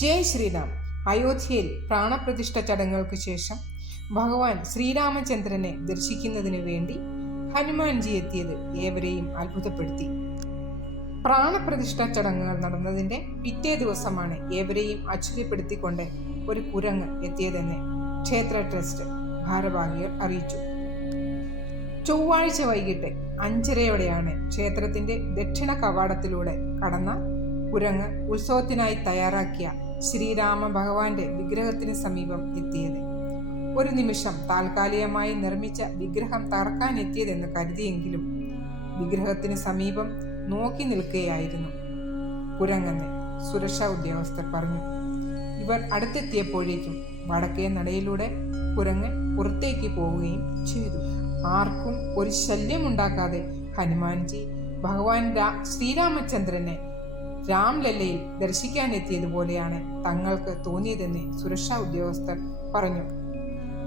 ജയ് ശ്രീരാം. അയോധ്യയിൽ പ്രാണപ്രതിഷ്ഠ ചടങ്ങുകൾക്ക് ശേഷം ഭഗവാൻ ശ്രീരാമചന്ദ്രനെ ദർശിക്കുന്നതിന് വേണ്ടി ഹനുമാൻജി എത്തിയത് ഏവരെയും അത്ഭുതപ്പെടുത്തി. പ്രാണപ്രതിഷ്ഠ ചടങ്ങുകൾ നടന്നതിന്റെ പിറ്റേ ദിവസമാണ് ഏവരെയും ആശ്ചര്യപ്പെടുത്തിക്കൊണ്ട് ഒരു കുരങ്ങ് എത്തിയതെന്ന് ക്ഷേത്ര ട്രസ്റ്റ് ഭാരവാഹികൾ അറിയിച്ചു. ചൊവ്വാഴ്ച വൈകിട്ട് അഞ്ചരയോടെയാണ് ക്ഷേത്രത്തിന്റെ ദക്ഷിണ കവാടത്തിലൂടെ കടന്ന കുരങ്ങ് ഉത്സവത്തിനായി തയ്യാറാക്കിയ ശ്രീരാമ ഭഗവാന്റെ വിഗ്രഹത്തിന് സമീപം എത്തിയത്. ഒരു നിമിഷം താൽക്കാലികമായി നിർമ്മിച്ച വിഗ്രഹം തറക്കാൻ എത്തിയതെന്ന് കരുതിയെങ്കിലും വിഗ്രഹത്തിന് സമീപം നോക്കി നിൽക്കുകയായിരുന്നു. കുരങ്ങന്ന് സുരക്ഷാ ഉദ്യോഗസ്ഥർ പറഞ്ഞു ഇവർ അടുത്തെത്തിയപ്പോഴേക്കും വടക്കേ നടയിലൂടെ കുരങ്ങ് പുറത്തേക്ക് പോവുകയും ചെയ്തു. ആർക്കും ഒരു ശല്യമുണ്ടാക്കാതെ ഹനുമാൻജി ഭഗവാൻ ശ്രീരാമചന്ദ്രനെ രാംലല്ലയിൽ ദർശിക്കാനെത്തിയതുപോലെയാണ് തങ്ങൾക്ക് തോന്നിയതെന്ന് സുരക്ഷാ ഉദ്യോഗസ്ഥർ പറഞ്ഞു.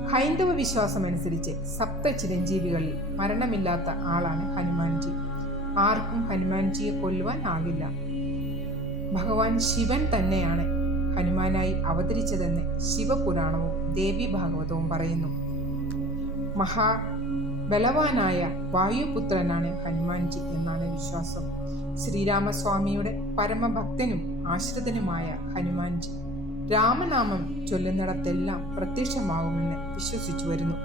ഹൈന്ദവ വിശ്വാസമനുസരിച്ച് സപ്ത ചിരഞ്ജീവികളിൽ മരണമില്ലാത്ത ആളാണ് ഹനുമാൻജി. ആർക്കും ഹനുമാൻജിയെ കൊല്ലുവാൻ ആകില്ല. ഭഗവാൻ ശിവൻ തന്നെയാണ് ഹനുമാനായി അവതരിച്ചതെന്ന് ശിവപുരാണവും ദേവി ഭാഗവതവും പറയുന്നു. മഹാ ബലവാനായ വായുപുത്രനാണ് ഹനുമാൻജി എന്നാണ് വിശ്വാസം. ശ്രീരാമസ്വാമിയുടെ പരമഭക്തനും ആശ്രിതനുമായ ഹനുമാൻജി രാമനാമം ചൊല്ലുന്നിടത്തെല്ലാം പ്രത്യക്ഷമാകുമെന്ന് വിശ്വസിച്ചു വരുന്നു.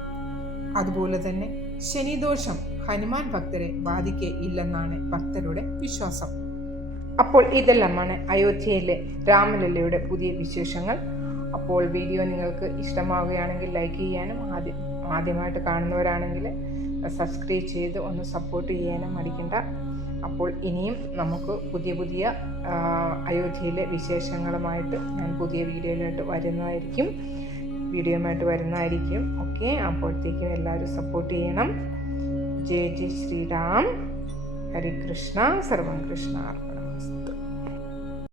അതുപോലെ തന്നെ ശനിദോഷം ഹനുമാൻ ഭക്തരെ ബാധിക്കേ ഇല്ലെന്നാണ് ഭക്തരുടെ വിശ്വാസം. അപ്പോൾ ഇതെല്ലാമാണ് അയോധ്യയിലെ രാമലല്ലയുടെ പുതിയ വിശേഷങ്ങൾ. അപ്പോൾ വീഡിയോ നിങ്ങൾക്ക് ഇഷ്ടമാവുകയാണെങ്കിൽ ലൈക്ക് ചെയ്യാനും ആദ്യം ആദ്യമായിട്ട് കാണുന്നവരാണെങ്കിൽ സബ്സ്ക്രൈബ് ചെയ്ത് ഒന്ന് സപ്പോർട്ട് ചെയ്യാനും മടിക്കണ്ട. അപ്പോൾ ഇനിയും നമുക്ക് പുതിയ പുതിയ അയോധ്യയിലെ വിശേഷങ്ങളുമായിട്ട് ഞാൻ പുതിയ വീഡിയോയിലായിട്ട് വരുന്നതായിരിക്കും. വീഡിയോയുമായിട്ട് വരുന്നതായിരിക്കും. ഓക്കെ അപ്പോഴത്തേക്കും എല്ലാവരും സപ്പോർട്ട് ചെയ്യണം. ജയ ജയ് ശ്രീരാം. ഹരികൃഷ്ണ സർവം കൃഷ്ണ